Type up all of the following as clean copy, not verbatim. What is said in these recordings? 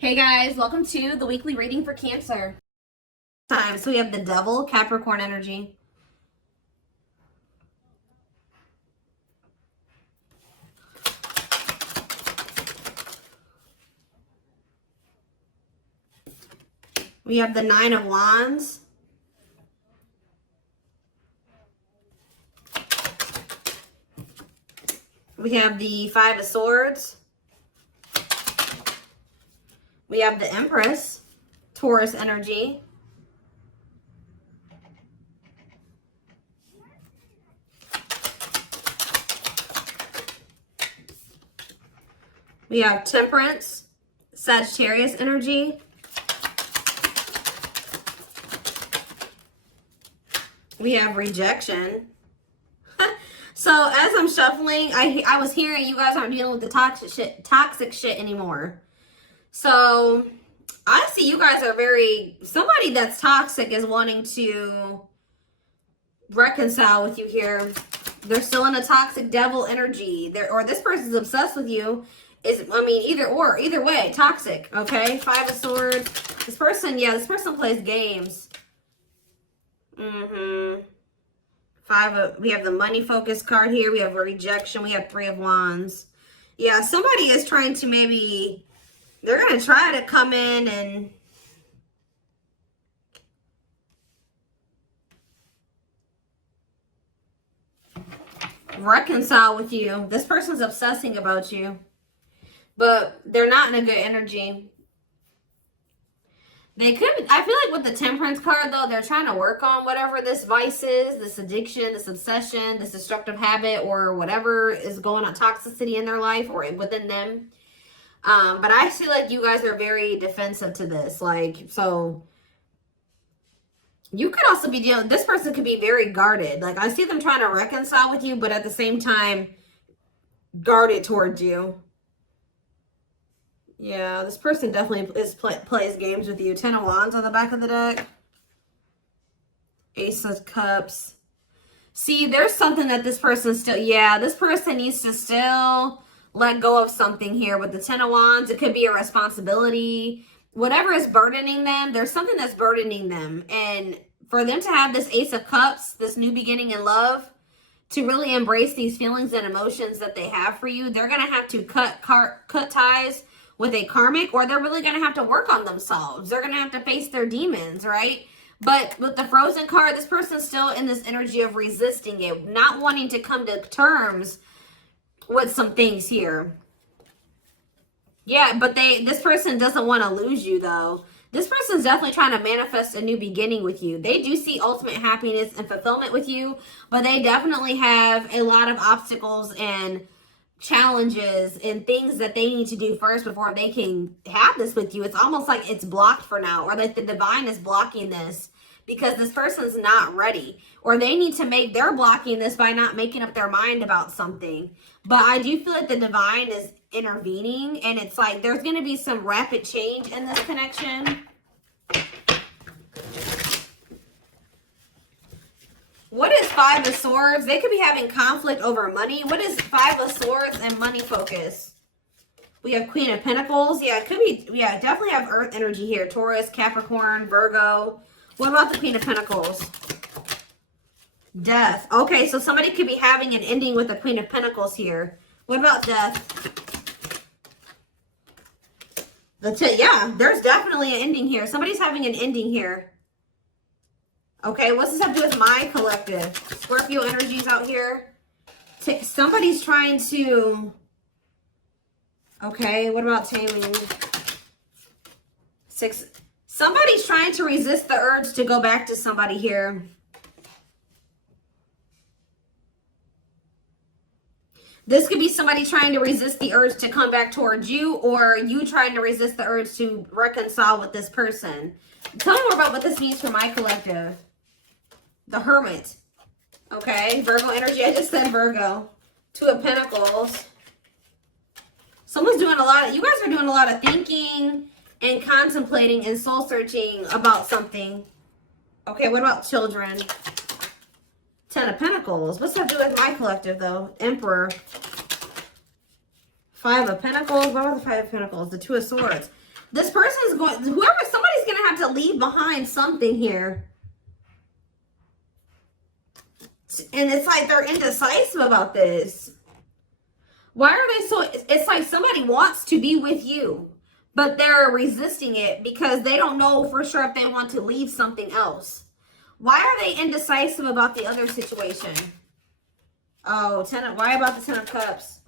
Hey guys, welcome to the weekly reading for Cancer. So we have the Devil, Capricorn energy. We have the Nine of Wands. We have the Five of Swords. We have the Empress, Taurus energy. We have Temperance, Sagittarius energy. We have Rejection. So as I'm shuffling, I was hearing you guys aren't dealing with the toxic shit anymore. So I see you guys are somebody that's toxic is wanting to reconcile with you here. They're still in a toxic devil energy. Or this person's obsessed with you. Either way, toxic, okay? Five of Swords. This person plays games. We have the money focus card here. We have a Rejection. We have Three of Wands. Yeah, somebody is trying to they're going to try to come in and reconcile with you. This person's obsessing about you, but they're not in a good energy. I feel like with the Temperance card, though, they're trying to work on whatever this vice is, this addiction, this obsession, this destructive habit, or whatever is going on, toxicity in their life or within them. But I feel like you guys are very defensive to this. So you could also be this person could be very guarded. I see them trying to reconcile with you, but at the same time, guarded towards you. Yeah, this person definitely plays games with you. Ten of Wands on the back of the deck. Ace of Cups. See, there's something that this person this person needs to still let go of something here with the Ten of Wands. It could be a responsibility. Whatever is burdening them, there's something that's burdening them. And for them to have this Ace of Cups, this new beginning in love, to really embrace these feelings and emotions that they have for you, they're going to have to cut ties with a karmic, or they're really going to have to work on themselves. They're going to have to face their demons, right? But with the Frozen card, this person's still in this energy of resisting it, not wanting to come to terms with some things here. Yeah, but this person doesn't want to lose you, though. This person's definitely trying to manifest a new beginning with you. They do see ultimate happiness and fulfillment with you, but they definitely have a lot of obstacles and challenges and things that they need to do first before they can have this with you. It's almost like it's blocked for now, or like the divine is blocking this because this person's not ready, or they're blocking this by not making up their mind about something. But I do feel like the divine is intervening, and it's like there's going to be some rapid change in this connection. What is Five of Swords? They could be having conflict over money. What is Five of Swords and money focus? We have Queen of Pentacles. Yeah, it could be. Yeah, definitely have Earth energy here. Taurus, Capricorn, Virgo. What about the Queen of Pentacles? Death. Okay, so somebody could be having an ending with the Queen of Pentacles here. What about death? Yeah, there's definitely an ending here. Somebody's having an ending here. Okay, what's this have to do with my collective? Scorpio energies out here. Somebody's trying to... Okay, what about taming? Somebody's trying to resist the urge to go back to somebody here. This could be somebody trying to resist the urge to come back towards you, or you trying to resist the urge to reconcile with this person. Tell me more about what this means for my collective. The Hermit. Okay, Virgo energy. I just said Virgo. Two of Pentacles. Someone's doing you guys are doing a lot of thinking and contemplating and soul searching about something. Okay, what about children? Ten of Pentacles. What's that do with my collective, though? Emperor. Five of Pentacles. What about the Five of Pentacles? The Two of Swords. This person's going, somebody's going to have to leave behind something here. And it's like they're indecisive about this. Why are they so, it's like somebody wants to be with you, but they're resisting it because they don't know for sure if they want to leave something else. Why are they indecisive about the other situation? Oh, why about the 10 of Cups?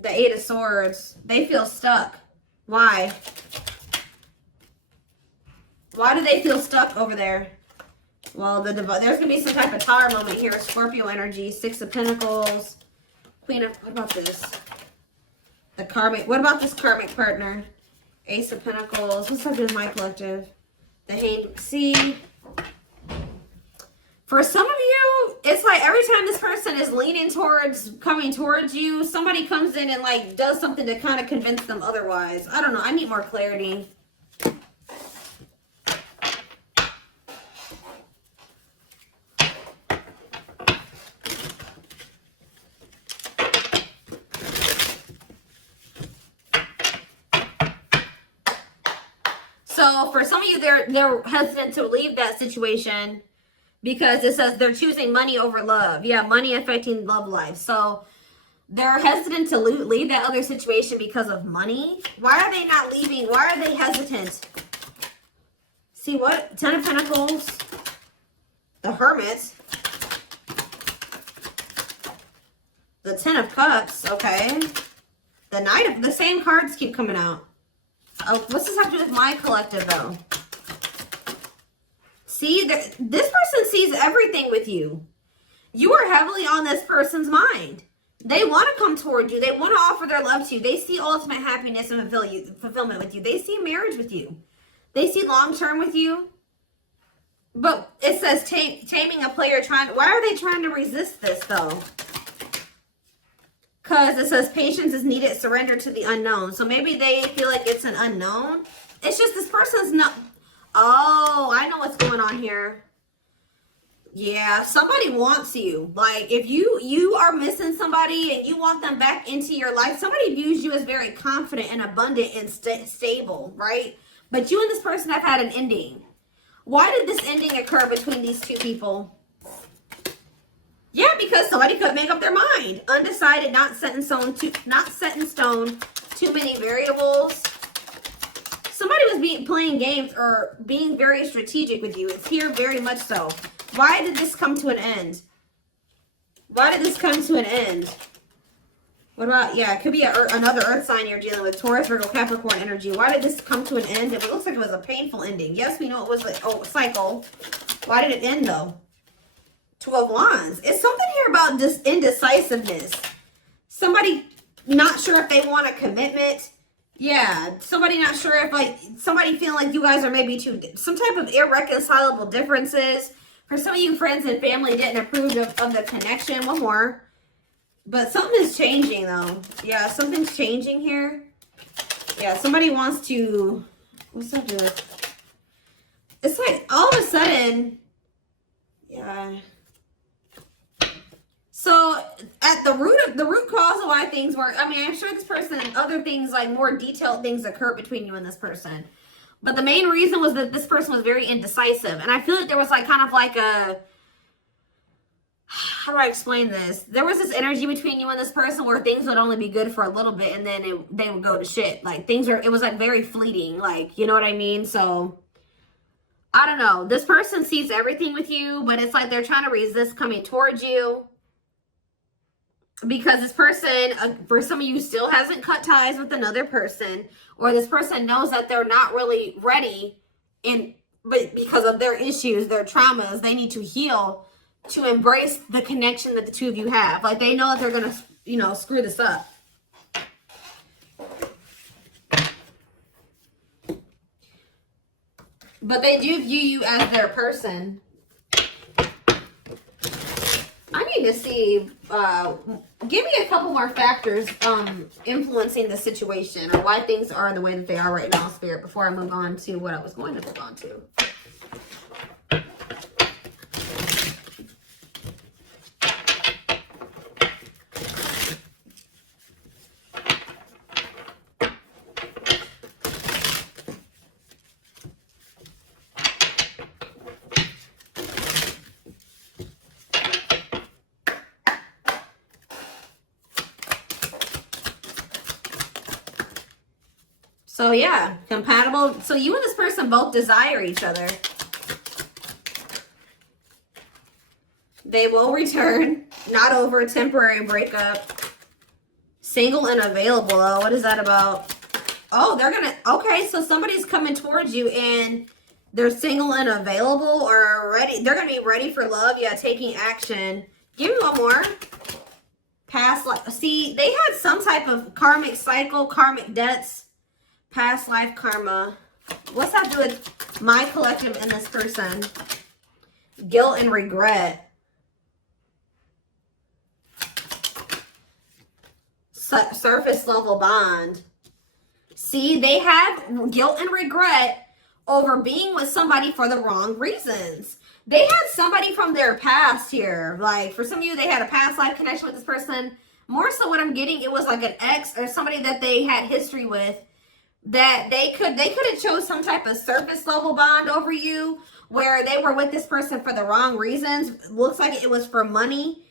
The 8 of Swords. They feel stuck. Why? Why do they feel stuck over there? Well, there's going to be some type of tower moment here. Scorpio energy. 6 of Pentacles. Queen of... What about this? The karmic... What about this karmic partner? Ace of Pentacles. What's up with my collective? The Hanged... See... For some of you, it's like every time this person is leaning towards, coming towards you, somebody comes in and like does something to kind of convince them otherwise. I don't know. I need more clarity. So for some of you, they're hesitant to leave that situation. Because it says they're choosing money over love. Yeah, money affecting love life. So they're hesitant to leave that other situation because of money. Why are they not leaving? Why are they hesitant? See what? 10 of Pentacles. The Hermit. The 10 of Cups. Okay. The Knight of... The same cards keep coming out. Oh, what's this have to do with my collective though? See, this person sees everything with you. You are heavily on this person's mind. They want to come toward you. They want to offer their love to you. They see ultimate happiness and fulfillment with you. They see marriage with you. They see long-term with you. But it says taming a player trying... Why are they trying to resist this, though? Because it says patience is needed, surrender to the unknown. So maybe they feel like it's an unknown. It's just this person's not... Oh, I know what's going on here. Yeah, somebody wants you. Like, if you are missing somebody and you want them back into your life, somebody views you as very confident and abundant and stable, right? But you and this person have had an ending. Why did this ending occur between these two people? Yeah, because somebody could make up their mind. Undecided, not set in stone, too many variables. Somebody was playing games or being very strategic with you. It's here very much so. Why did this come to an end? Why did this come to an end? What about, yeah, it could be another earth sign you're dealing with. Taurus, Virgo, Capricorn energy. Why did this come to an end? It looks like it was a painful ending. Yes, we know it was a cycle. Why did it end though? 2 of Wands. It's something here about this indecisiveness. Somebody not sure if they want a commitment. Yeah, somebody not sure if, like, somebody feeling like you guys are maybe some type of irreconcilable differences. For some of you, friends and family didn't approve of the connection. One more. But something is changing, though. Yeah, something's changing here. Yeah, somebody wants to... What's that do? It's like, all of a sudden... Yeah... So, at the root cause of why things work, I mean, I'm sure this person and other things, like more detailed things occur between you and this person. But the main reason was that this person was very indecisive. And I feel like there was like kind of like a, how do I explain this? There was this energy between you and this person where things would only be good for a little bit and then they would go to shit. Like it was like very fleeting, like, you know what I mean? So, I don't know. This person sees everything with you, but it's like they're trying to resist coming towards you. Because this person, for some of you, still hasn't cut ties with another person. Or this person knows that they're not really ready. But because of their issues, their traumas, they need to heal to embrace the connection that the two of you have. Like, they know that they're going to, you know, screw this up. But they do view you as their person. I need to see, give me a couple more factors influencing the situation or why things are the way that they are right now, Spirit, before I move on to what I was going to move on to. So yeah, compatible. So you and this person both desire each other. They will return. Not over a temporary breakup. Single and available, though. What is that about? Oh, they're gonna... Okay, so somebody's coming towards you and they're single and available or ready. They're gonna be ready for love. Yeah, taking action. Give me one more. Past life. See, they had some type of karmic cycle, karmic debts, past life karma. What's that do with my collective and this person? Guilt and regret. Surface level bond. See, they have guilt and regret over being with somebody for the wrong reasons. They had somebody from their past here. Like, for some of you, they had a past life connection with this person. More so what I'm getting, it was like an ex or somebody that they had history with, that they could have chose some type of surface level bond over you, where they were with this person for the wrong reasons. Looks like it was for money.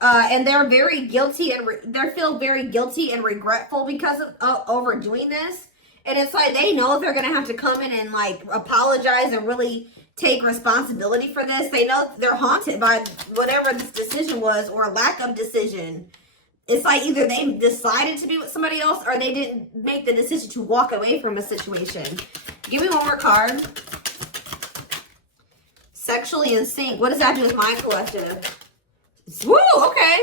And they're very guilty and they feel very guilty and regretful because of overdoing this. And it's like they know they're going to have to come in and like apologize and really take responsibility for this. They know they're haunted by whatever this decision was or lack of decision. It's like either they decided to be with somebody else or they didn't make the decision to walk away from a situation. Give me one more card. Sexually in sync. What does that do with my collective? Woo, okay.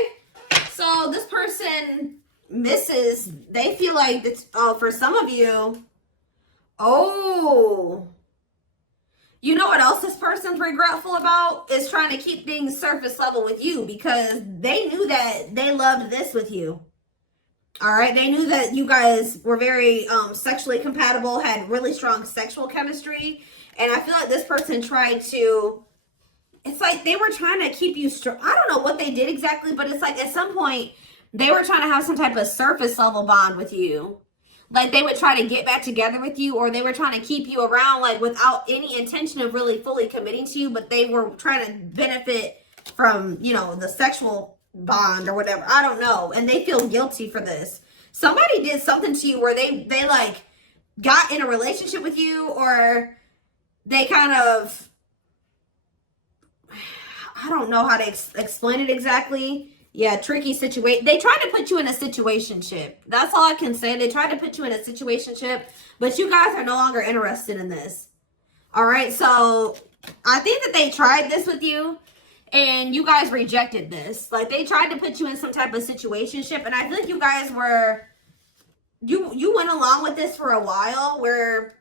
So this person misses, they feel like it's, oh, for some of you, oh, you know what else this person's regretful about? Is trying to keep things surface level with you because they knew that they loved this with you. All right. They knew that you guys were very sexually compatible, had really strong sexual chemistry. And I feel like this person tried to, it's like they were trying to keep you strong. I don't know what they did exactly, but it's like at some point they were trying to have some type of surface level bond with you. Like they would try to get back together with you, or they were trying to keep you around like without any intention of really fully committing to you, but they were trying to benefit from, you know, the sexual bond or whatever. I don't know. And they feel guilty for this. Somebody did something to you where they like got in a relationship with you, or they kind of, I don't know how to explain it exactly. Yeah, tricky situation. They tried to put you in a situationship. That's all I can say. They tried to put you in a situationship, but you guys are no longer interested in this. All right, so I think that they tried this with you, and you guys rejected this. Like, they tried to put you in some type of situationship, and I feel like you guys were, you went along with this for a while, where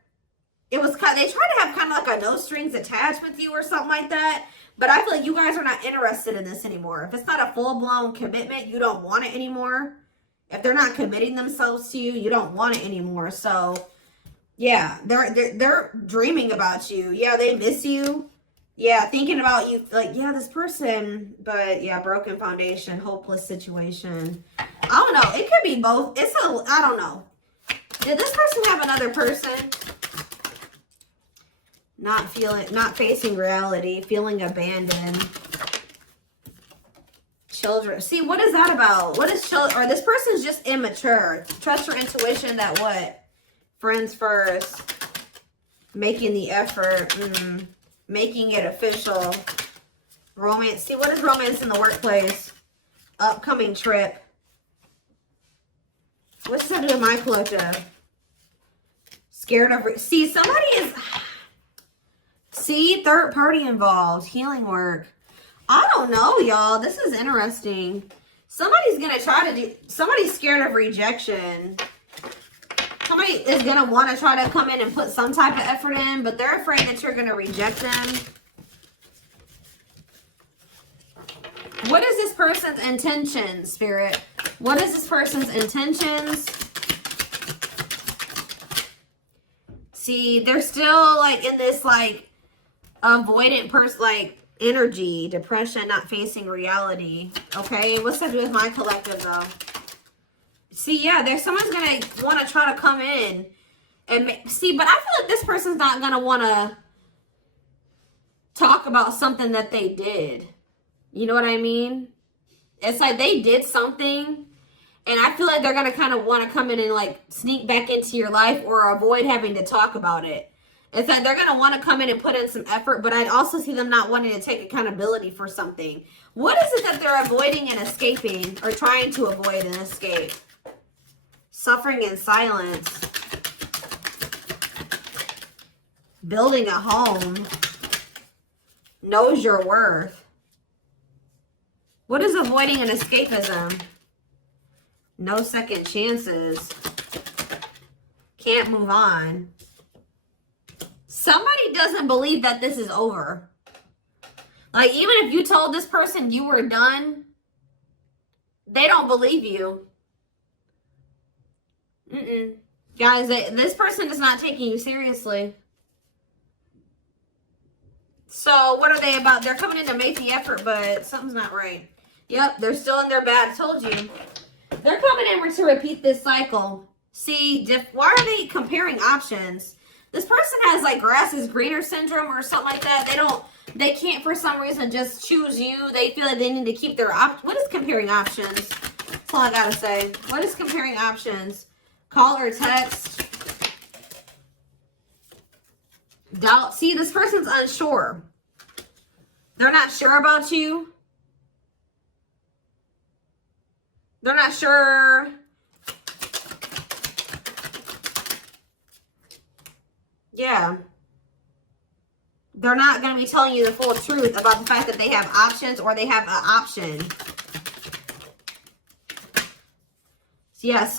it was kind of, they tried to have kind of like a no strings attached with you or something like that. But I feel like you guys are not interested in this anymore. If it's not a full-blown commitment, you don't want it anymore. If they're not committing themselves to you, you don't want it anymore. So, yeah, they're dreaming about you. Yeah, they miss you. Yeah, thinking about you. Like, yeah, this person. But, yeah, broken foundation, hopeless situation. I don't know. It could be both. I don't know. Did this person have another person? Not facing reality, feeling abandoned. Children. See, what is that about? What is children? Or this person's just immature. Trust your intuition that what? Friends first. Making the effort. Making it official. Romance. See, what is romance in the workplace? Upcoming trip. What's that do with my collective? Scared of... See, somebody is... See, third party involved. Healing work. I don't know, y'all. This is interesting. Somebody's going to try to do... Somebody's scared of rejection. Somebody is going to want to try to come in and put some type of effort in, but they're afraid that you're going to reject them. What is this person's intention, Spirit? What is this person's intentions? See, they're still like in this like avoidant person, like energy, depression, not facing reality. Okay, what's that do with my collective though? See, yeah, there's someone's gonna want to try to come in and see, but I feel like this person's not gonna want to talk about something that they did. You know what I mean? It's like they did something And I feel like they're going to kind of want to come in and like sneak back into your life or avoid having to talk about it. It's that they're going to want to come in and put in some effort, but I'd also see them not wanting to take accountability for something. What is it that they're avoiding and escaping, or trying to avoid and escape? Suffering in silence. Building a home. Knows your worth. What is avoiding and escapism? No second chances. Can't move on. Somebody doesn't believe that this is over. Like, even if you told this person you were done, they don't believe you. Guys, this person is not taking you seriously. So, what are they about? They're coming in to make the effort, but something's not right. Yep, they're still in their bad. I told you. They're coming in to repeat this cycle. See, why are they comparing options? This person has like grass is greener syndrome or something like that. They can't for some reason just choose you. They feel like they need to keep their What is comparing options? That's all I gotta say. What is comparing options? Call or text? Doubt. See, this person's unsure. They're not sure about you. They're not sure. Yeah. They're not going to be telling you the full truth about the fact that they have options or they have an option. So yeah,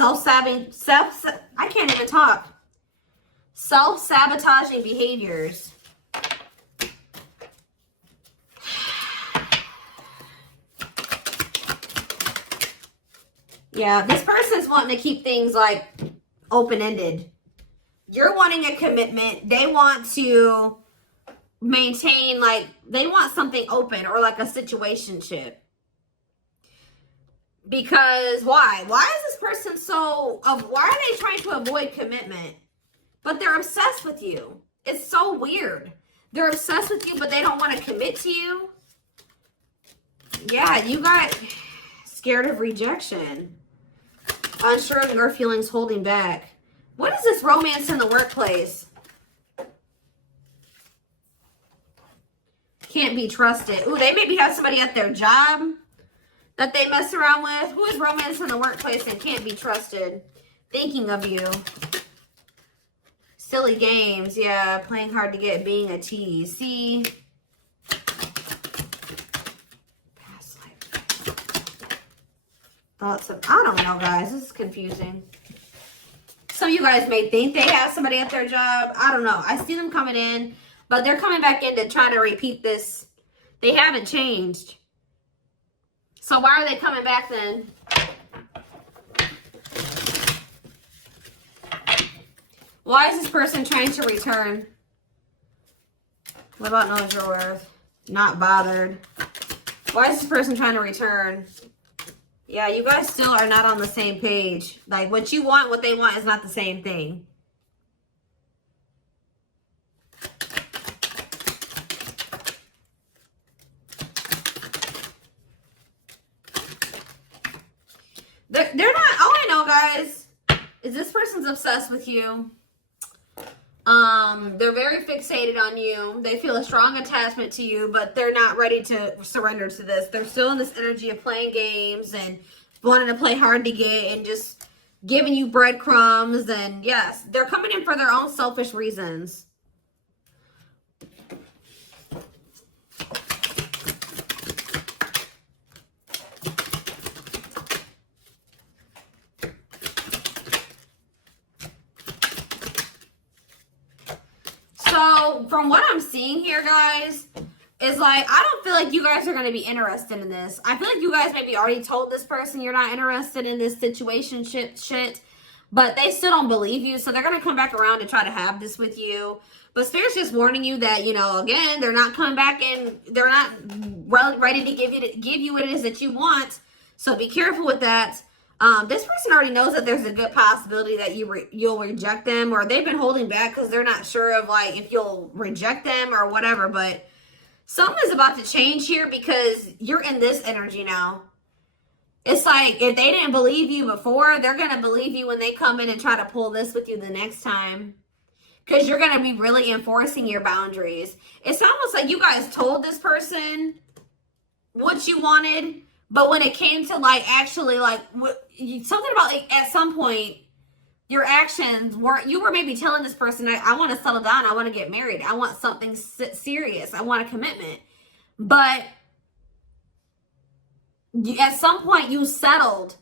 I can't even talk. Self-sabotaging behaviors. Yeah, this person's wanting to keep things like open-ended. You're wanting a commitment. They want to maintain, like, they want something open or like a situationship. Because why? Why is this person why are they trying to avoid commitment? But they're obsessed with you. It's so weird. They're obsessed with you, but they don't want to commit to you. Yeah, you got scared of rejection. Unsure of your feelings, holding back. What is this romance in the workplace? Can't be trusted. Ooh, they maybe have somebody at their job that they mess around with. Who is romance in the workplace and can't be trusted? Thinking of you. Silly games. Yeah, playing hard to get, being a tease. See? Past life. Thoughts of... I don't know, guys. This is confusing. Some of you guys may think they have somebody at their job. I don't know. I see them coming in, but they're coming back in to try to repeat this. They haven't changed. So why are they coming back then? Why is this person trying to return? What about knows your worth? Not bothered. Why is this person trying to return? Yeah, you guys still are not on the same page. Like, what you want, what they want is not the same thing. They're not, all I know, guys, is this person's obsessed with you. They're very fixated on you. They feel a strong attachment to you, but they're not ready to surrender to this. They're still in this energy of playing games and wanting to play hard to get and just giving you breadcrumbs. And yes, they're coming in for their own selfish reasons. So from what I'm seeing here, guys, is like, I don't feel like you guys are going to be interested in this. I feel like you guys maybe already told this person you're not interested in this situationship shit, but they still don't believe you. So they're going to come back around to try to have this with you. But Spirit's just warning you that, you know, again, they're not coming back and they're not ready to give you what it is that you want. So be careful with that. This person already knows that there's a good possibility that you'll reject them, or they've been holding back because they're not sure of like if you'll reject them or whatever. But something is about to change here because you're in this energy now. It's like, if they didn't believe you before, they're going to believe you when they come in and try to pull this with you the next time. Because you're going to be really enforcing your boundaries. It's almost like you guys told this person what you wanted, but when it came to like actually like something about like at some point your actions were, you were maybe telling this person, I want to settle down, I want to get married, I want something serious, I want a commitment, but at some point you settled.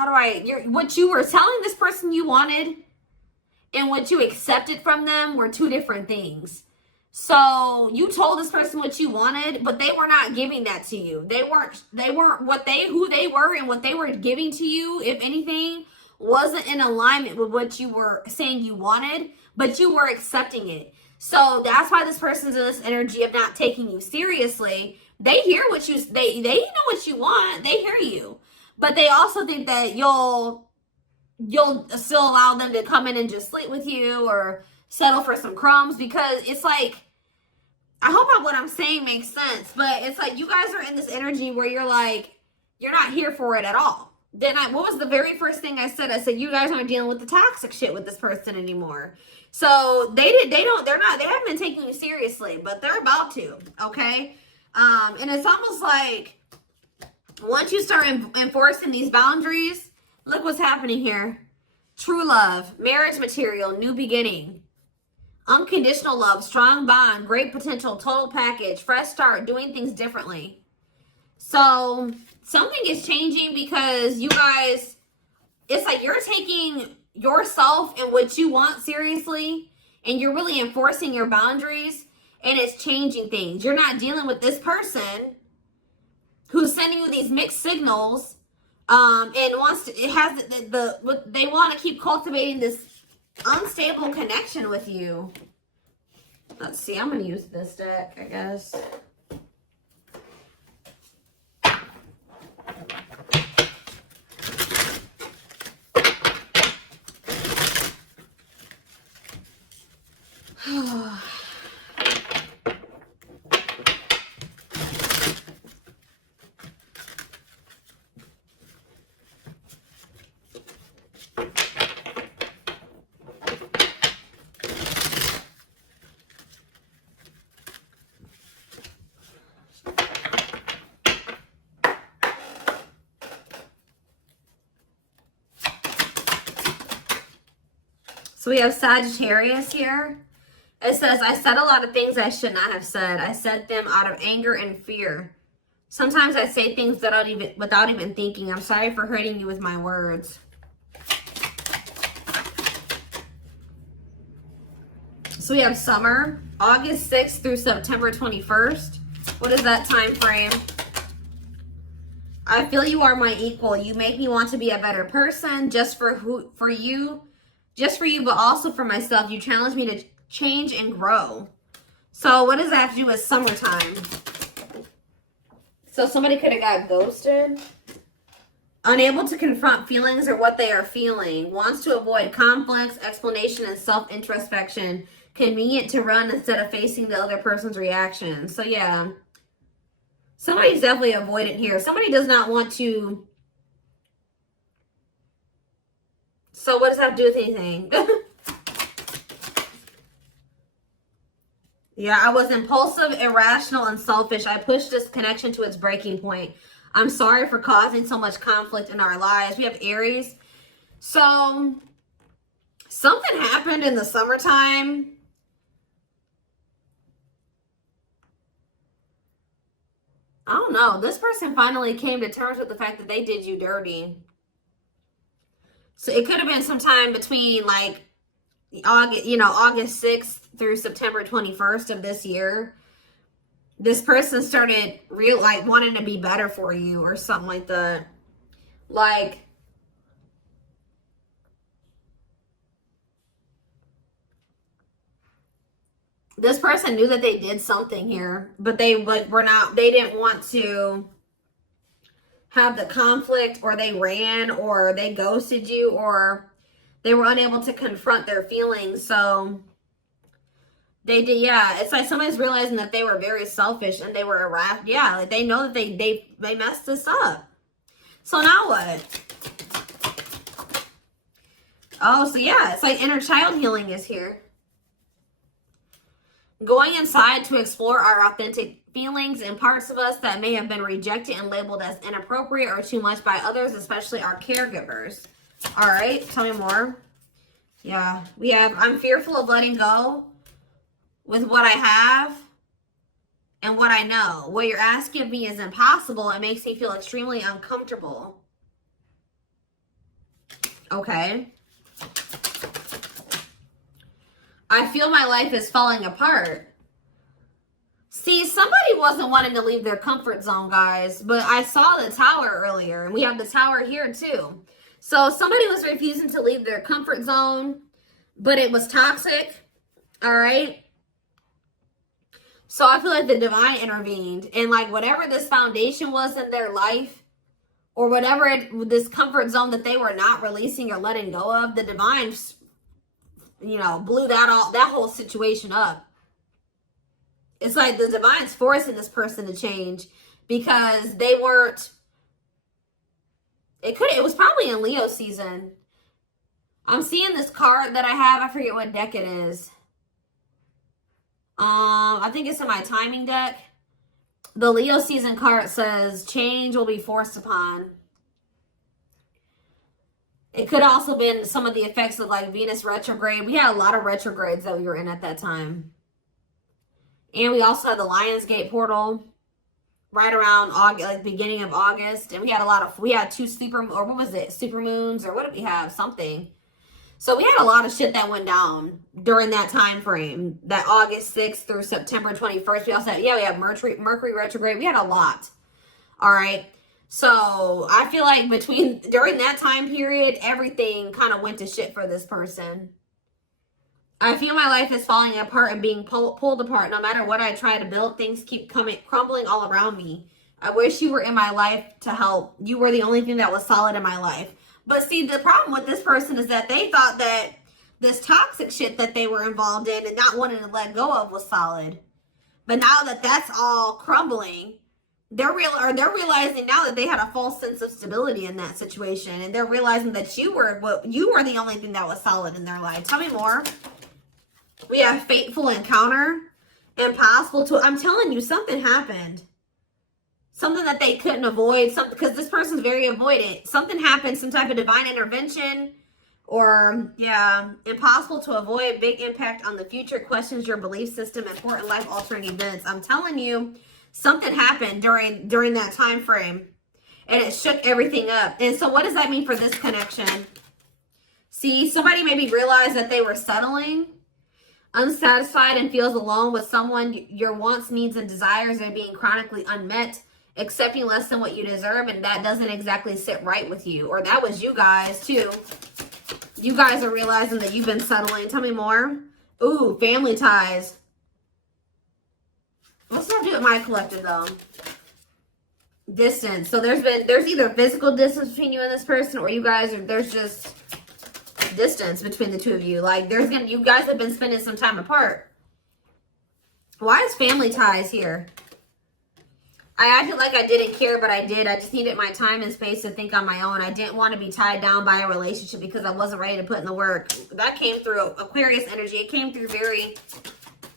What you were telling this person you wanted and what you accepted from them were two different things. So you told this person what you wanted, but they were not giving that to you. They weren't who they were, and what they were giving to you, if anything, wasn't in alignment with what you were saying you wanted, but you were accepting it. So that's why this person's in this energy of not taking you seriously. They hear what they know what you want. They hear you. But they also think that you'll still allow them to come in and just sleep with you or settle for some crumbs, because it's like, I hope what I'm saying makes sense, but it's like you guys are in this energy where you're like, you're not here for it at all. Then what was the very first thing I said? I said, you guys aren't dealing with the toxic shit with this person anymore. So they haven't been taking you seriously, but they're about to, okay? And it's almost like, once you start enforcing these boundaries, look what's happening here. True love, marriage material, new beginning, unconditional love, strong bond, great potential, total package, fresh start, doing things differently. So something is changing because you guys, it's like you're taking yourself and what you want seriously, and you're really enforcing your boundaries, and it's changing things. You're not dealing with this person who's sending you these mixed signals, and they want to keep cultivating this unstable connection with you. Let's see, I'm going to use this deck, I guess. So we have Sagittarius here. It says, I said a lot of things I should not have said. I said them out of anger and fear. Sometimes I say things without even thinking. I'm sorry for hurting you with my words. So we have summer, August 6th through September 21st. What is that time frame? I feel you are my equal. You make me want to be a better person just for you, but also for myself. You challenge me to change and grow. So what does that have to do with summertime? So somebody could have got ghosted. Unable to confront feelings or what they are feeling. Wants to avoid conflicts, explanation, and self-introspection. Convenient to run instead of facing the other person's reaction. So yeah. Somebody's definitely avoidant here. Somebody does not want to. So what does that have to do with anything? Yeah, I was impulsive, irrational, and selfish. I pushed this connection to its breaking point. I'm sorry for causing so much conflict in our lives. We have Aries. So something happened in the summertime. I don't know. This person finally came to terms with the fact that they did you dirty. So it could have been sometime between like August 6th through September 21st of this year. This person started wanting to be better for you or something like that. Like, this person knew that they did something here, but they didn't want to have the conflict, or they ran, or they ghosted you, or they were unable to confront their feelings. So They did, yeah. It's like somebody's realizing that they were very selfish and they were irrational. Yeah, like they know that they messed this up. So now what? Oh, so yeah, it's like inner child healing is here. Going inside to explore our authentic feelings and parts of us that may have been rejected and labeled as inappropriate or too much by others, especially our caregivers. All right, tell me more. Yeah, we have, I'm fearful of letting go with what I have and what I know. What you're asking of me is impossible. It makes me feel extremely uncomfortable. Okay. I feel my life is falling apart. See, somebody wasn't wanting to leave their comfort zone, guys, but I saw the tower earlier, and we have the tower here too. So somebody was refusing to leave their comfort zone, but it was toxic, all right? So I feel like the divine intervened, and like whatever this foundation was in their life, or whatever this comfort zone that they were not releasing or letting go of, the divine, you know, blew that whole situation up. It's like the divine's forcing this person to change because they weren't, it was probably in Leo season. I'm seeing this card that I have, I forget what deck it is. I think it's in my timing deck. The Leo season card says change will be forced upon. It could also been some of the effects of like Venus retrograde. We had a lot of retrogrades that we were in at that time. And we also had the Lionsgate portal right around August, like beginning of August. And we had two super, or what was it? Super moons, or what did we have? Something. So we had a lot of shit that went down during that time frame, that August 6th through September 21st. We also had, we had Mercury retrograde. We had a lot. All right. So I feel like during that time period, everything kind of went to shit for this person. I feel my life is falling apart and being pulled apart. No matter what I try to build, things keep crumbling all around me. I wish you were in my life to help. You were the only thing that was solid in my life. But see, the problem with this person is that they thought that this toxic shit that they were involved in and not wanting to let go of was solid. But now that that's all crumbling, they're realizing now that they had a false sense of stability in that situation, and they're realizing that you were the only thing that was solid in their life. Tell me more. We have fateful encounter, impossible to. I'm telling you, something happened. Something that they couldn't avoid. Something, because this person's very avoidant. Something happened. Some type of divine intervention, or impossible to avoid. Big impact on the future. Questions your belief system. Important life altering events. I'm telling you. Something happened during that time frame, and it shook everything up. And so what does that mean for this connection? See, somebody maybe realized that they were settling, unsatisfied, and feels alone with someone. Your wants, needs, and desires are being chronically unmet, accepting less than what you deserve, and that doesn't exactly sit right with you. Or that was you guys, too. You guys are realizing that you've been settling. Tell me more. Ooh, family ties. What's that do with my collective, though? Distance. So there's either physical distance between you and this person, or you guys there's just distance between the two of you. Like you guys have been spending some time apart. Why is family ties here? I acted like I didn't care, but I did. I just needed my time and space to think on my own. I didn't want to be tied down by a relationship because I wasn't ready to put in the work. That came through Aquarius energy. It came through very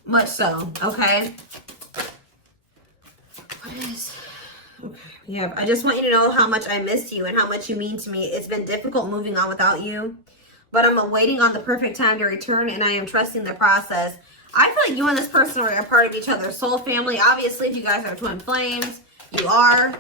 much so, okay? Okay. Yeah, I just want you to know how much I miss you and how much you mean to me. It's been difficult moving on without you, but I'm waiting on the perfect time to return, and I am trusting the process. I feel like you and this person are a part of each other's soul family. Obviously, if you guys are twin flames, you are.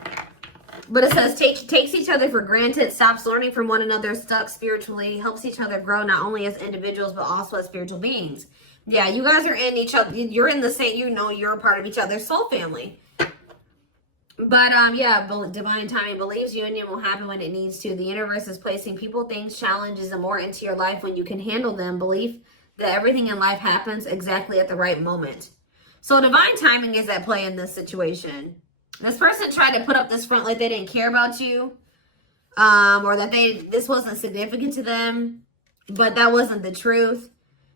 But it says takes each other for granted, stops learning from one another, stuck spiritually, helps each other grow not only as individuals but also as spiritual beings. Yeah, you guys are in each other. You're in the same. You're a part of each other's soul family. But, divine timing believes union will happen when it needs to. The universe is placing people, things, challenges, and more into your life when you can handle them. Belief that everything in life happens exactly at the right moment. So divine timing is at play in this situation. This person tried to put up this front like they didn't care about you, or that this wasn't significant to them, but that wasn't the truth.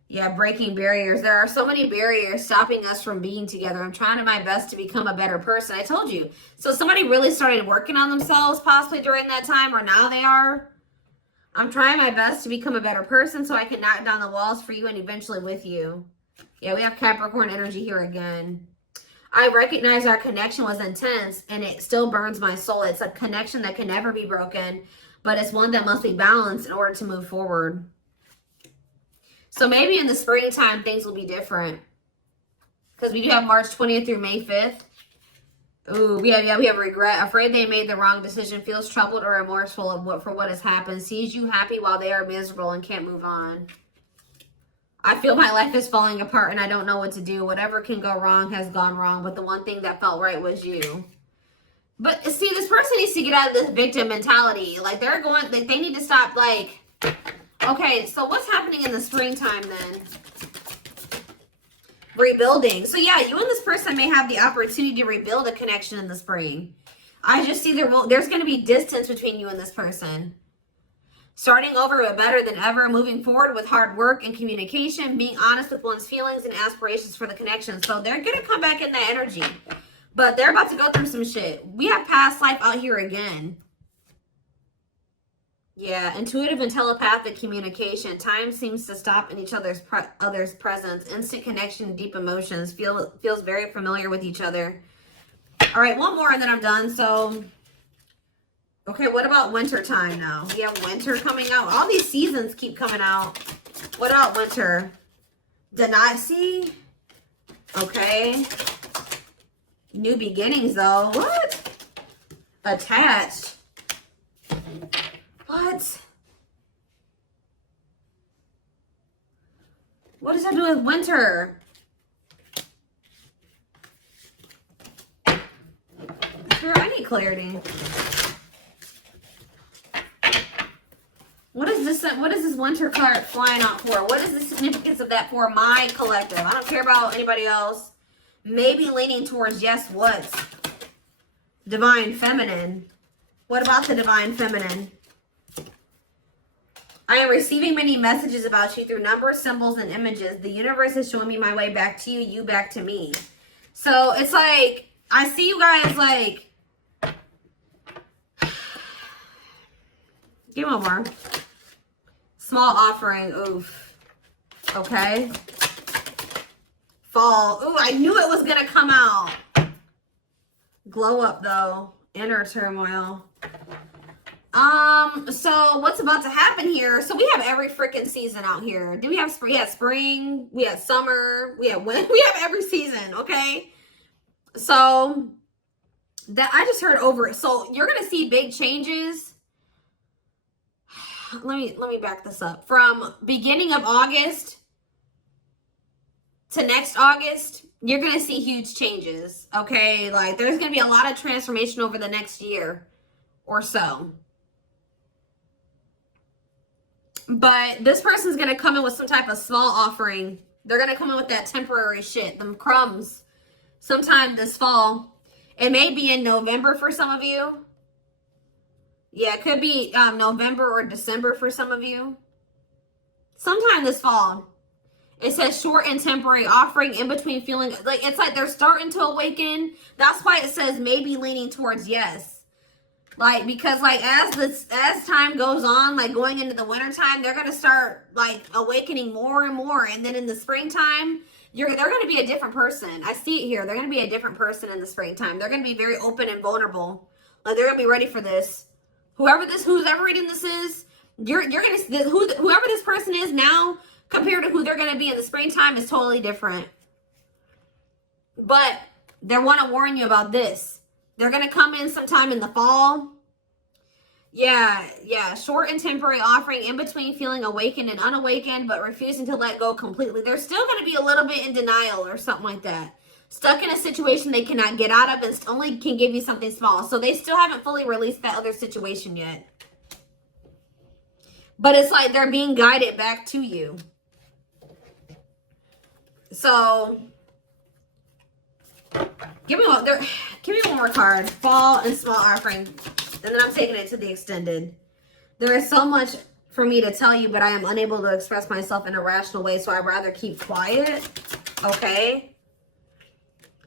Yeah, breaking barriers. There are so many barriers stopping us from being together. I'm trying my best to become a better person. I told you. So somebody really started working on themselves possibly during that time, or now they are. I'm trying my best to become a better person so I can knock down the walls for you and eventually with you. Yeah, we have Capricorn energy here again. I recognize our connection was intense and it still burns my soul. It's a connection that can never be broken, but it's one that must be balanced in order to move forward. So maybe in the springtime, things will be different. Because we do have March 20th through May 5th. Ooh, we have regret. Afraid they made the wrong decision. Feels troubled or remorseful for what has happened. Sees you happy while they are miserable and can't move on. I feel my life is falling apart and I don't know what to do. Whatever can go wrong has gone wrong. But the one thing that felt right was you. But see, this person needs to get out of this victim mentality. Like they need to stop like... Okay, so what's happening in the springtime then? Rebuilding. So yeah, you and this person may have the opportunity to rebuild a connection in the spring. I just see there's going to be distance between you and this person. Starting over but better than ever, moving forward with hard work and communication, being honest with one's feelings and aspirations for the connection. So they're going to come back in that energy. But they're about to go through some shit. We have past life out here again. Yeah, intuitive and telepathic communication. Time seems to stop in each other's presence. Instant connection, deep emotions. Feels very familiar with each other. All right, one more and then I'm done. So, okay, what about winter time now? We have winter coming out. All these seasons keep coming out. What about winter? See? Okay. New beginnings though. What? Attached. What? What does that do with winter? Sure, I need clarity. What is this? What is this winter card flying out for? What is the significance of that for my collective? I don't care about anybody else. Maybe leaning towards yes, what? Divine feminine. What about the divine feminine? I am receiving many messages about you through numbers, symbols, and images. The universe is showing me my way back to you, you back to me. So it's like, I see you guys like, give me one more. Small offering, oof. Okay. Fall, ooh, I knew it was gonna come out. Glow up though, inner turmoil. So what's about to happen here? So we have every freaking season out here. Do we have spring? We have spring, we have summer, we have winter, we have every season, okay? So that I just heard over it. So you're gonna see big changes. Let me back this up. From beginning of August to next August, you're gonna see huge changes, okay? Like there's gonna be a lot of transformation over the next year or so. But this person's going to come in with some type of small offering. They're going to come in with that temporary shit, them crumbs, sometime this fall. It may be in November for some of you. Yeah, it could be November or December for some of you. Sometime this fall. It says short and temporary offering in between feeling. Like it's like they're starting to awaken. That's why it says maybe leaning towards yes. Like, because, like, as time goes on, like, going into the winter time, they're going to start, like, awakening more and more. And then in the springtime, they're going to be a different person. I see it here. They're going to be a different person in the springtime. They're going to be very open and vulnerable. Like, they're going to be ready for this. Whoever reading this is, you're going to, whoever this person is now, compared to who they're going to be in the springtime is totally different. But they want to warn you about this. They're going to come in sometime in the fall. Yeah. Short and temporary offering in between feeling awakened and unawakened, but refusing to let go completely. They're still going to be a little bit in denial or something like that. Stuck in a situation they cannot get out of and only can give you something small. So they still haven't fully released that other situation yet. But it's like they're being guided back to you. So give me one more card. Fall and small offering. And then I'm taking it to the extended. There is so much for me to tell you, but I am unable to express myself in a rational way, so I'd rather keep quiet. Okay.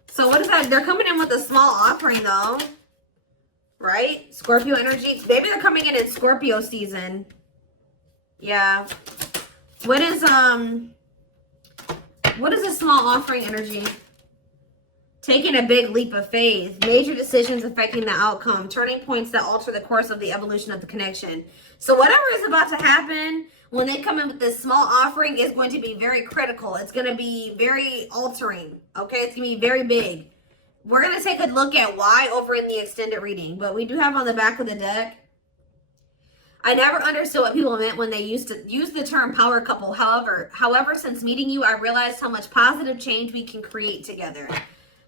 So what is that? They're coming in with a small offering though. Right? Scorpio energy. Maybe they're coming in Scorpio season. Yeah. What is a small offering energy? Taking a big leap of faith. Major decisions affecting the outcome. Turning points that alter the course of the evolution of the connection. So whatever is about to happen when they come in with this small offering is going to be very critical. It's going to be very altering. Okay? It's going to be very big. We're going to take a look at why over in the extended reading. But we do have on the back of the deck, I never understood what people meant when they used to use the term power couple. However, since meeting you, I realized how much positive change we can create together.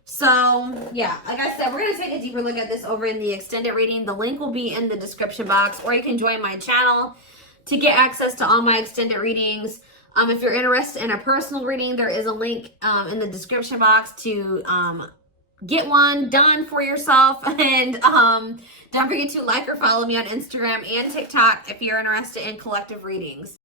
So, yeah, like I said, we're going to take a deeper look at this over in the extended reading. The link will be in the description box, or you can join my channel to get access to all my extended readings. If you're interested in a personal reading, there is a link in the description box to get one done for yourself. And don't forget to like or follow me on Instagram and TikTok if you're interested in collective readings.